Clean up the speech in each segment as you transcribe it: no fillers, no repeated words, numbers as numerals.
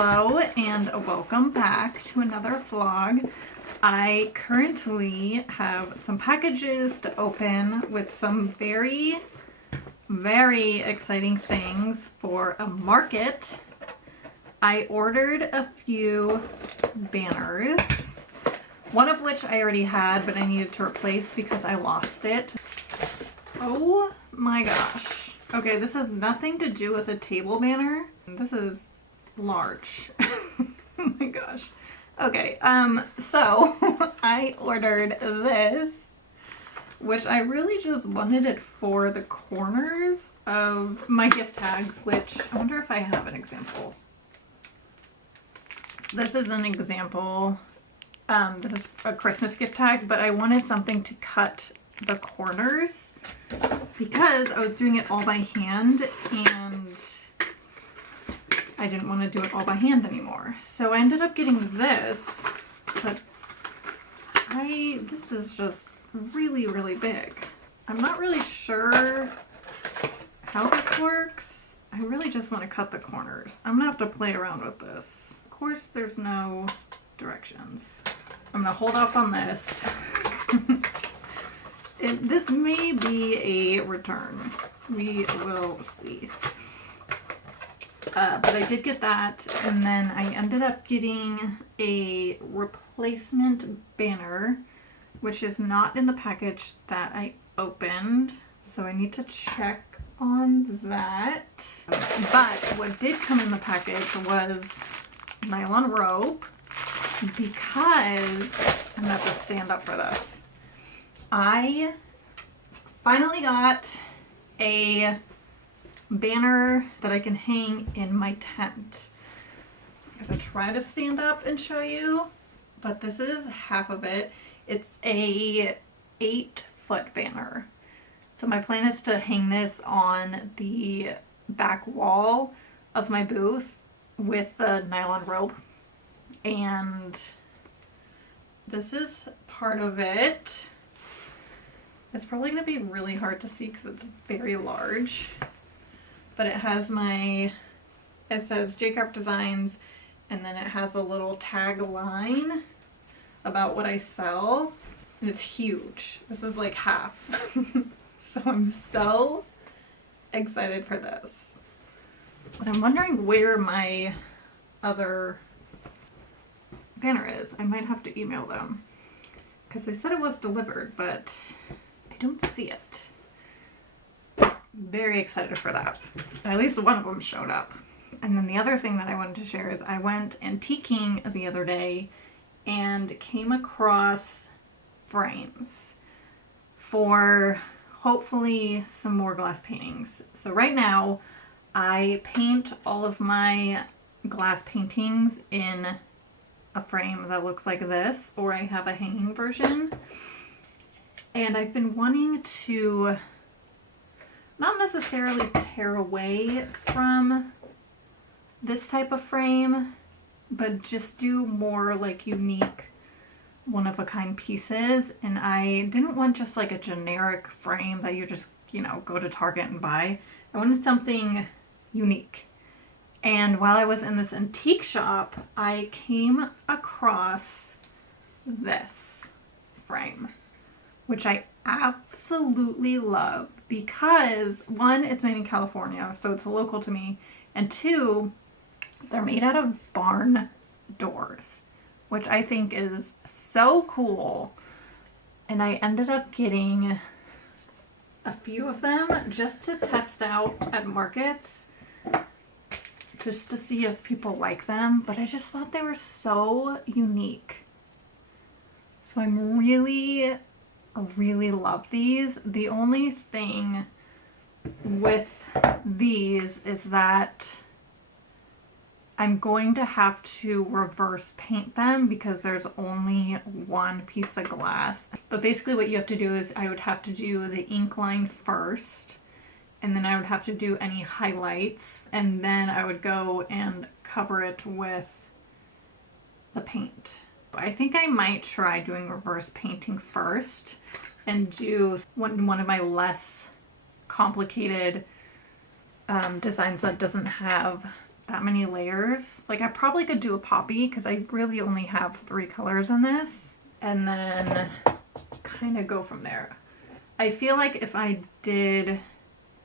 Hello and welcome back to another vlog. I currently have some packages to open with some very exciting things for a market. I ordered a few banners, one of which I already had but I needed to replace because I lost it. Oh my gosh. Okay, this has nothing to do with a table banner. This is large. Oh my gosh. Okay, so I ordered this, which I really just wanted it for the corners of my gift tags, which I wonder if I have an example. This is an example. This is a Christmas gift tag, but I wanted something to cut the corners because I was doing it all by hand and I didn't want to do it all by hand anymore. So I ended up getting this, but this is just really big. I'm not really sure how this works. I really just want to cut the corners. I'm gonna have to play around with this. Of course, there's no directions. I'm gonna hold off on this. This may be a return. We will see. But I did get that, and then I ended up getting a replacement banner, which is not in the package that I opened, so I need to check on that. But what did come in the package was nylon rope, because I'm gonna have to stand up for this. I finally got a banner that I can hang in my tent. I'm gonna try to stand up and show you, but this is half of it. It's a 8-foot banner. So my plan is to hang this on the back wall of my booth with the nylon rope. And this is part of it. It's probably gonna be really hard to see because it's very large. But it has it says J-Carp Designs, and then it has a little tagline about what I sell, and it's huge. This is like half. So I'm so excited for this. But I'm wondering where my other banner is. I might have to email them because they said it was delivered, but I don't see it. Very excited for that. At least one of them showed up. And then the other thing that I wanted to share is I went antiquing the other day and came across frames for hopefully some more glass paintings. So right now I paint all of my glass paintings in a frame that looks like this, or I have a hanging version. And I've been wanting to not necessarily tear away from this type of frame, but just do more like unique one-of-a-kind pieces. And I didn't want just like a generic frame that you just, you know, go to Target and buy. I wanted something unique. And while I was in this antique shop, I came across this frame, which I absolutely love because one, it's made in California, so it's local to me, and two, they're made out of barn doors, which I think is so cool. And I ended up getting a few of them just to test out at markets, just to see if people like them, but I just thought they were so unique. So I'm really love these. The only thing with these is that I'm going to have to reverse paint them because there's only one piece of glass. But basically what you have to do is I would have to do the ink line first, and then I would have to do any highlights, and then I would go and cover it with the paint. I think I might try doing reverse painting first and do one of my less complicated designs that doesn't have that many layers. Like I probably could do a poppy because I really only have 3 colors in this, and then kind of go from there. I feel like if I did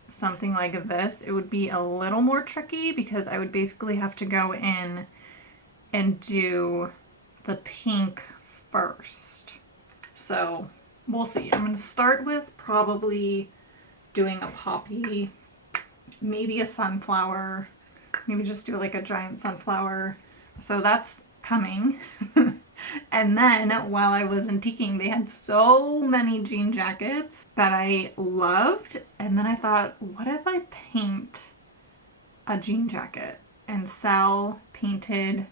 something like this, it would be a little more tricky because I would basically have to go in and do the pink first. So we'll see. I'm going to start with probably doing a poppy, maybe a sunflower, maybe just do like a giant sunflower. So that's coming. And then while I was antiquing, they had so many jean jackets that I loved. And then I thought, what if I paint a jean jacket and sell painted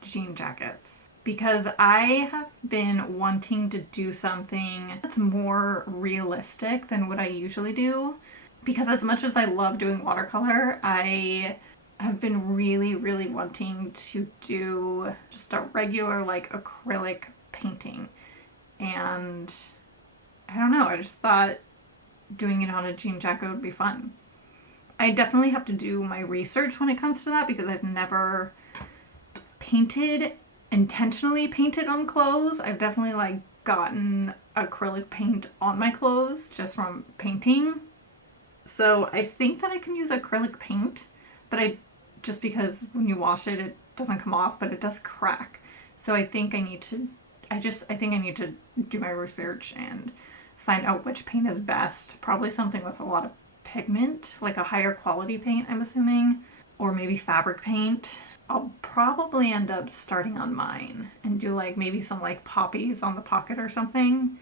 jean jackets? Because I have been wanting to do something that's more realistic than what I usually do. Because as much as I love doing watercolor, I have been really, really wanting to do just a regular like acrylic painting. And I don't know, I just thought doing it on a jean jacket would be fun. I definitely have to do my research when it comes to that because I've never intentionally painted on clothes. I've definitely like gotten acrylic paint on my clothes just from painting. So I think that I can use acrylic paint, but just because when you wash it, it doesn't come off, but it does crack. So I think I need to do my research and find out which paint is best. Probably something with a lot of pigment, like a higher quality paint, I'm assuming, or maybe fabric paint. I'll probably end up starting on mine and do like maybe some like poppies on the pocket or something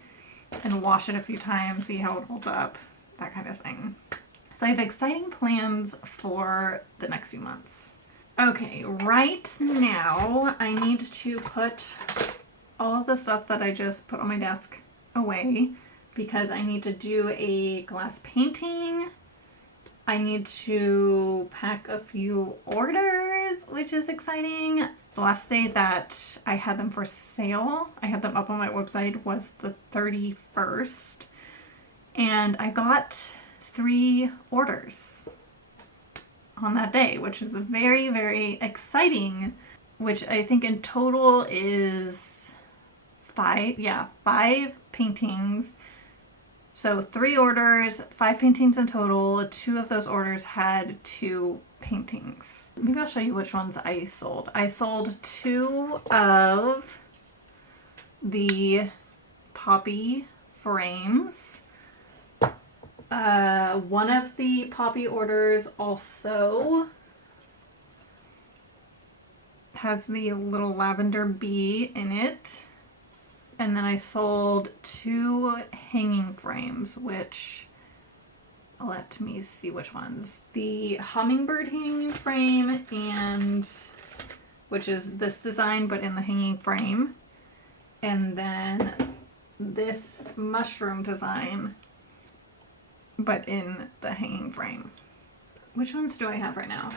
and wash it a few times, see how it holds up, that kind of thing. So I have exciting plans for the next few months. Okay, right now I need to put all of the stuff that I just put on my desk away because I need to do a glass painting. I need to pack a few orders, which is exciting. The last day that I had them for sale, I had them up on my website, was the 31st. And I got 3 orders on that day, which is very, very exciting, which I think in total is 5 paintings. So 3 orders, 5 paintings in total. 2 of those orders had 2 paintings. Maybe I'll show you which ones I sold. I sold 2 of the poppy frames. One of the poppy orders also has the little lavender bee in it. And then I sold 2 hanging frames, which, let me see which ones. The hummingbird hanging frame, and which is this design but in the hanging frame. And then this mushroom design but in the hanging frame. Which ones do I have right now?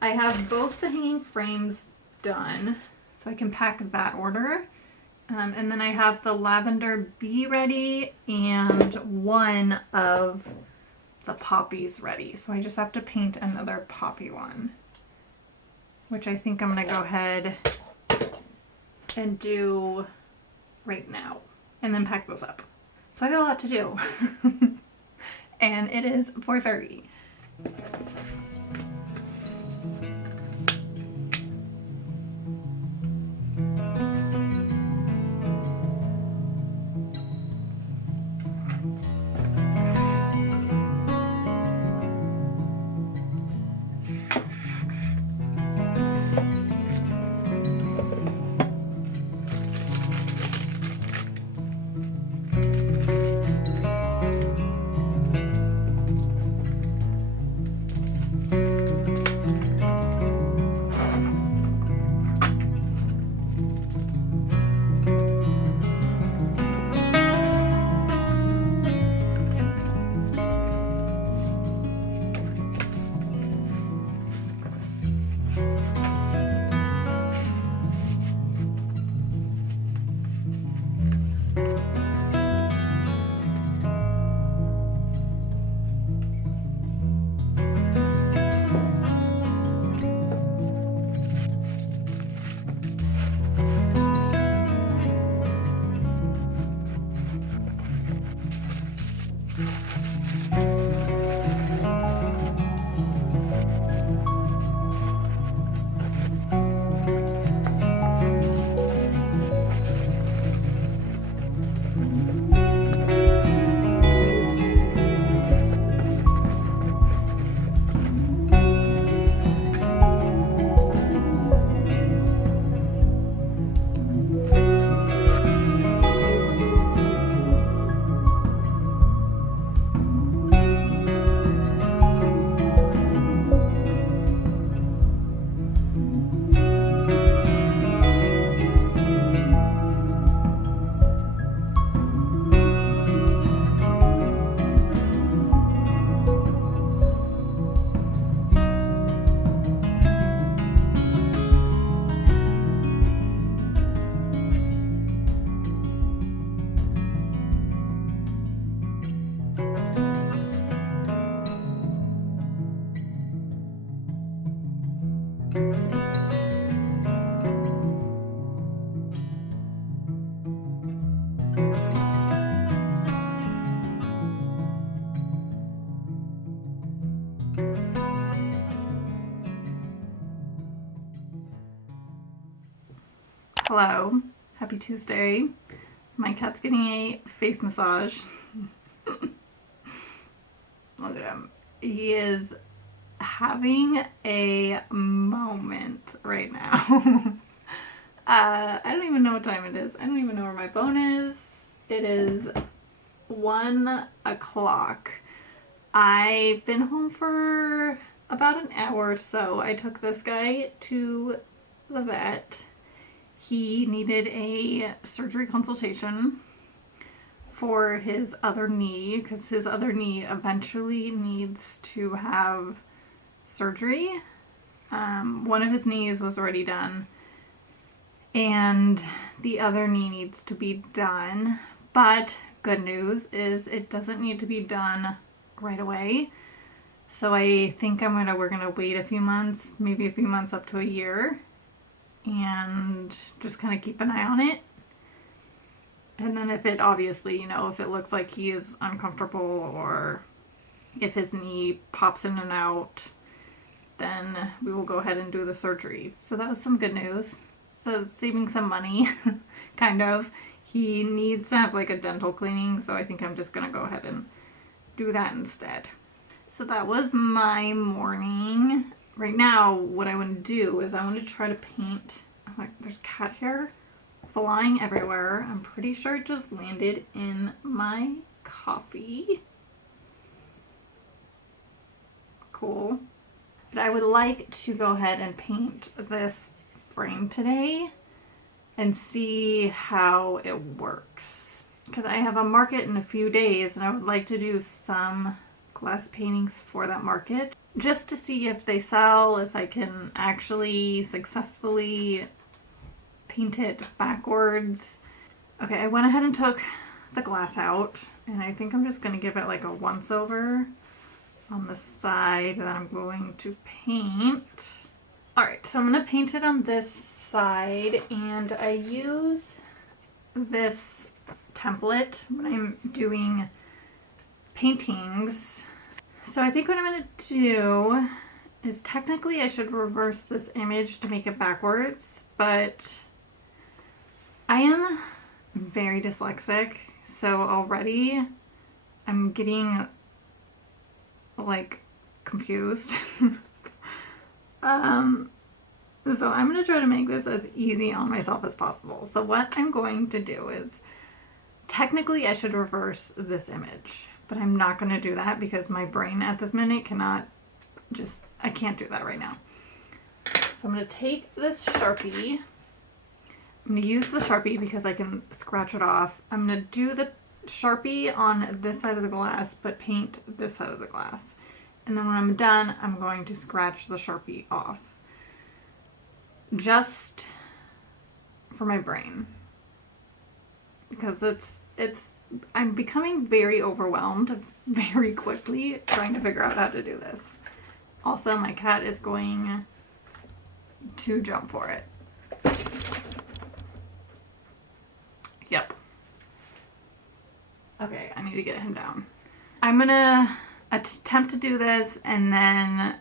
I have both the hanging frames done, so I can pack that order. And then I have the lavender bee ready and one of the poppies ready. So I just have to paint another poppy one, which I think I'm gonna go ahead and do right now and then pack those up. So I got a lot to do. And it is 4:30. Hello, happy Tuesday. My cat's getting a face massage. Look at him. He is having a moment right now. I don't even know what time it is. I don't even know where my phone is. It is 1 o'clock. I've been home for about an hour or so. I took this guy to the vet. He needed a surgery consultation for his other knee because his other knee eventually needs to have surgery. One of his knees was already done and the other knee needs to be done. But good news is it doesn't need to be done right away. So I think we're gonna wait a few months, maybe a few months up to a year, and just kind of keep an eye on it. And then if it obviously, if it looks like he is uncomfortable or if his knee pops in and out, then we will go ahead and do the surgery. So that was some good news. So saving some money, kind of. He needs to have like a dental cleaning, so I think I'm just gonna go ahead and do that instead. So that was my morning. Right now, what I want to do is I want to try to paint. There's cat hair flying everywhere. I'm pretty sure it just landed in my coffee. Cool. But I would like to go ahead and paint this frame today and see how it works. Because I have a market in a few days and I would like to do some glass paintings for that market, just to see if they sell, if I can actually successfully paint it backwards. Okay, I went ahead and took the glass out, and I think I'm just going to give it like a once over on the side that I'm going to paint. Alright, so I'm going to paint it on this side, and I use this template when I'm doing paintings. So I think what I'm going to do is technically I should reverse this image to make it backwards, but I am very dyslexic, so already I'm getting like confused. So I'm going to try to make this as easy on myself as possible. So what I'm going to do is technically I should reverse this image, but I'm not going to do that because my brain at this minute I can't do that right now. So I'm going to take this Sharpie. I'm going to use the Sharpie because I can scratch it off. I'm going to do the Sharpie on this side of the glass, but paint this side of the glass. And then when I'm done, I'm going to scratch the Sharpie off. Just for my brain. Because I'm becoming very overwhelmed very quickly trying to figure out how to do this. Also, my cat is going to jump for it. Yep. Okay, I need to get him down. I'm gonna attempt to do this and then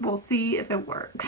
we'll see if it works.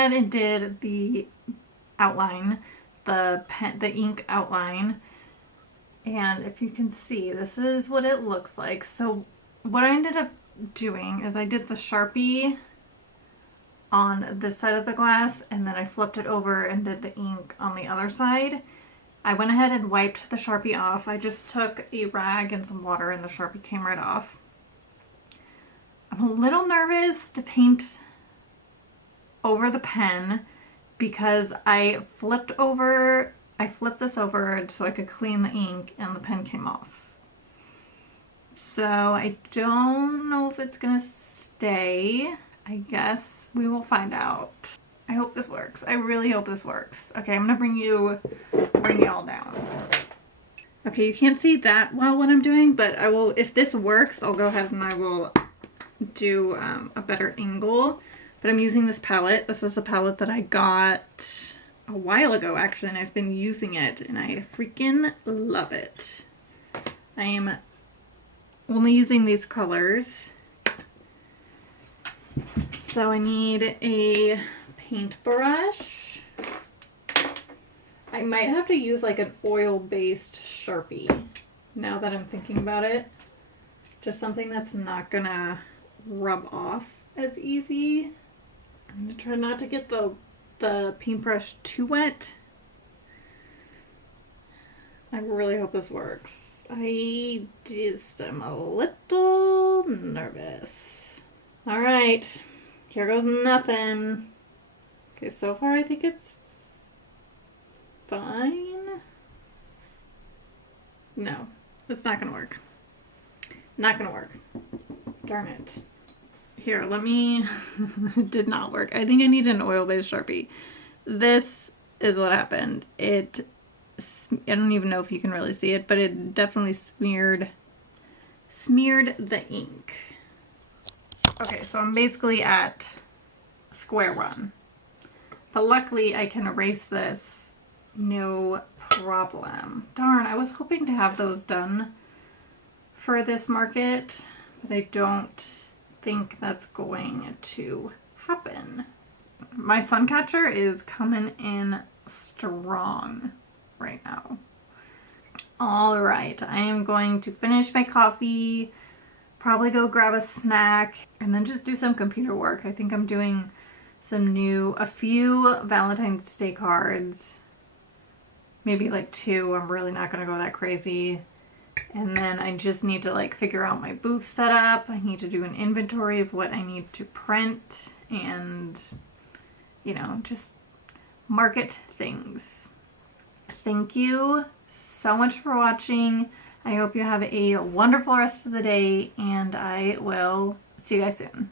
ahead and did the outline, the ink outline, And if you can see, this is what it looks like. So what I ended up doing is I did the Sharpie on this side of the glass, and then I flipped it over and did the ink on the other side. I went ahead and wiped the Sharpie off. I just took a rag and some water and the Sharpie came right off. I'm a little nervous to paint over the pen because I flipped this over so I could clean the ink and the pen came off. So I don't know if it's gonna stay. I guess we will find out. I hope this works. I really hope this works. Okay, I'm gonna bring you all down. Okay, you can't see that well what I'm doing, but I will, if this works, I'll go ahead and I will do a better angle. But I'm using this palette. This is a palette that I got a while ago actually, and I've been using it and I freaking love it. I am only using these colors. So I need a paintbrush. I might have to use like an oil-based Sharpie now that I'm thinking about it. Just something that's not gonna rub off as easy. I'm gonna try not to get the paintbrush too wet. I really hope this works. I just am a little nervous. All right, here goes nothing. Okay, so far I think it's fine. No, it's not gonna work. Not gonna work. Darn it. Here, let me, it did not work. I think I need an oil-based Sharpie. This is what happened. I don't even know if you can really see it, but it definitely smeared the ink. Okay, so I'm basically at square one. But luckily I can erase this no problem. Darn, I was hoping to have those done for this market, but I don't think that's going to happen. My sun catcher is coming in strong right now. All right, I am going to finish my coffee, probably go grab a snack, and then just do some computer work. I think I'm doing a few Valentine's Day cards, maybe like 2. I'm really not gonna go that crazy. And then I just need to like figure out my booth setup. I need to do an inventory of what I need to print and, you know, just market things. Thank you so much for watching. I hope you have a wonderful rest of the day, and I will see you guys soon.